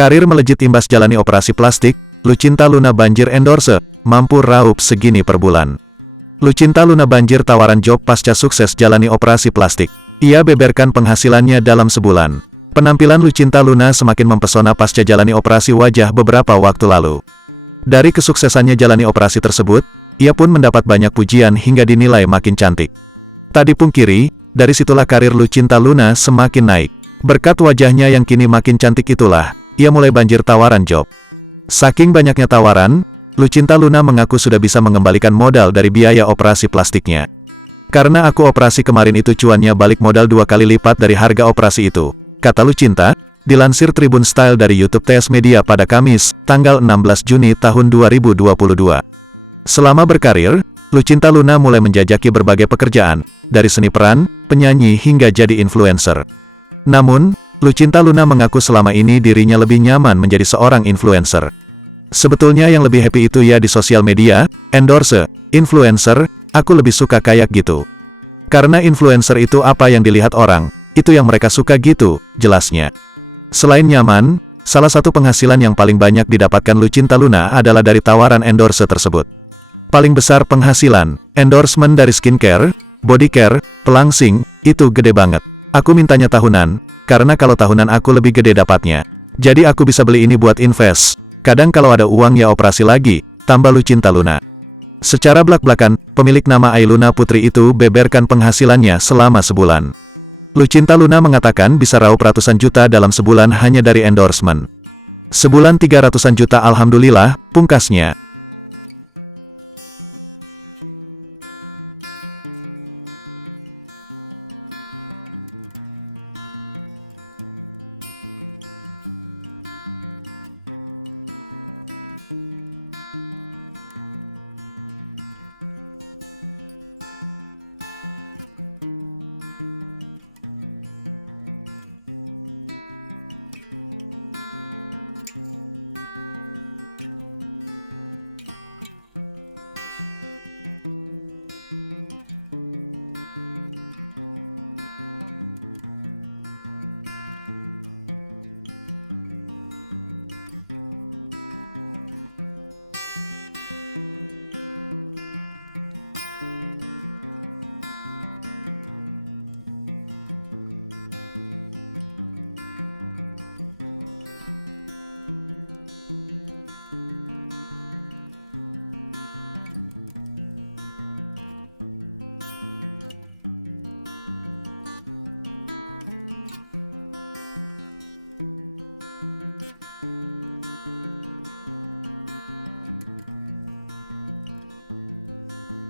Karir melejit imbas jalani operasi plastik, Lucinta Luna banjir endorse, mampu raup segini per bulan. Lucinta Luna banjir tawaran job pasca sukses jalani operasi plastik. Ia beberkan penghasilannya dalam sebulan. Penampilan Lucinta Luna semakin mempesona pasca jalani operasi wajah beberapa waktu lalu. Dari kesuksesannya jalani operasi tersebut, ia pun mendapat banyak pujian hingga dinilai makin cantik. Tak dipungkiri, dari situlah karir Lucinta Luna semakin naik. Berkat wajahnya yang kini makin cantik itulah, ia mulai banjir tawaran job. Saking banyaknya tawaran, Lucinta Luna mengaku sudah bisa mengembalikan modal dari biaya operasi plastiknya. Karena aku operasi kemarin itu cuannya balik modal 2 kali lipat dari harga operasi itu, kata Lucinta, dilansir Tribun Style dari YouTube TS Media pada Kamis, tanggal 16 Juni tahun 2022. Selama berkarir, Lucinta Luna mulai menjajaki berbagai pekerjaan, dari seni peran, penyanyi hingga jadi influencer. Namun, Lucinta Luna mengaku selama ini dirinya lebih nyaman menjadi seorang influencer. Sebetulnya yang lebih happy itu ya di sosial media, endorse, influencer, aku lebih suka kayak gitu. Karena influencer itu apa yang dilihat orang, itu yang mereka suka gitu, jelasnya. Selain nyaman, salah satu penghasilan yang paling banyak didapatkan Lucinta Luna adalah dari tawaran endorse tersebut. Paling besar penghasilan, endorsement dari skincare, body care, pelangsing, itu gede banget. Aku mintanya tahunan, karena kalau tahunan aku lebih gede dapatnya. Jadi aku bisa beli ini buat invest. Kadang kalau ada uang ya operasi lagi, tambah Lucinta Luna. Secara belak-belakan, pemilik nama Ailuna Putri itu beberkan penghasilannya selama sebulan. Lucinta Luna mengatakan bisa raup ratusan juta dalam sebulan hanya dari endorsement. Sebulan 300-an juta alhamdulillah, pungkasnya.